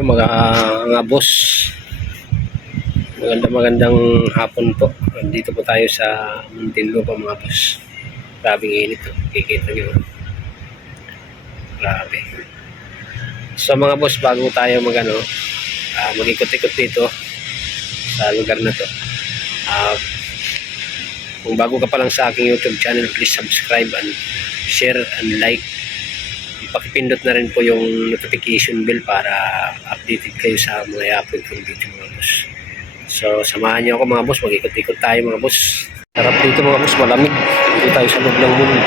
So, mga, mga boss, magandang magandang hapon po. Nandito po tayo sa Muntinlupa mga boss. Grabing init to. Kikita nyo. Grabe. So mga boss, bago tayo mag ano, ah, mag-ikot-ikot dito sa lugar na to. Ah, kung bago ka pa lang sa aking YouTube channel, please subscribe and share and like pakipindot na rin po yung notification bell para updated kayo sa mga i-upload kong video mga boss. So, samahan niyo ako mga boss. Mag-ikot-ikot tayo mga boss. Sarap dito mga boss. Malamig. Dito tayo sa loob ng mundo.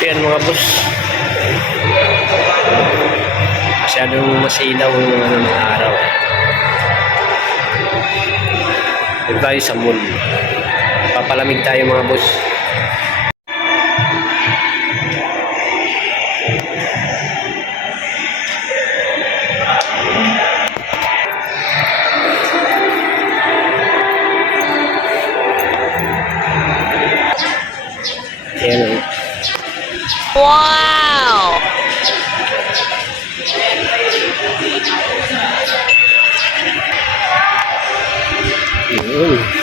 So mga boss. Masyadong masilaw yung ano ng araw. Dito tayo sa moon. Papalamig tayo mga boss. Yun.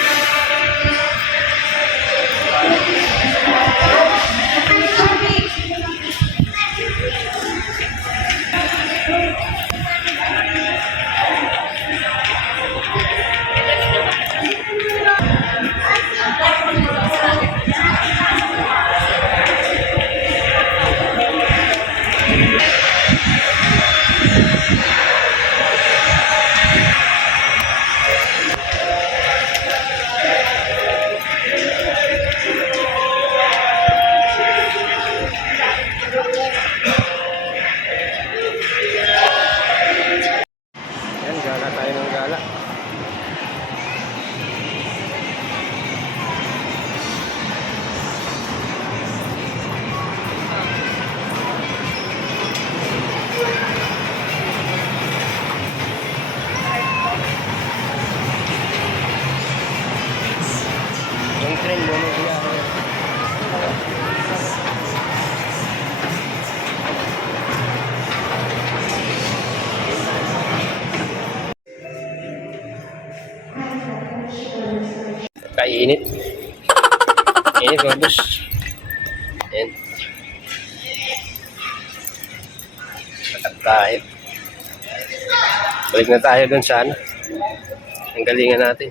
Mo, may biyahe. Kainit. Init mga boss. Ayan. Sakat. Balik na tayo dun sa ano. Ang galingan natin.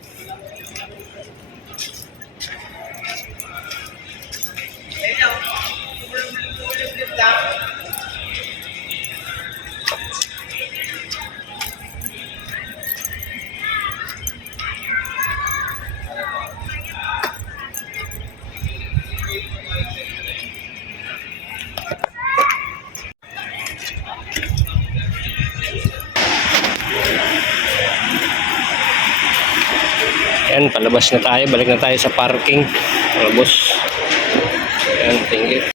Ayan, palabas na tayo. Balik na tayo sa parking. Mga boss. Ayan, thank you.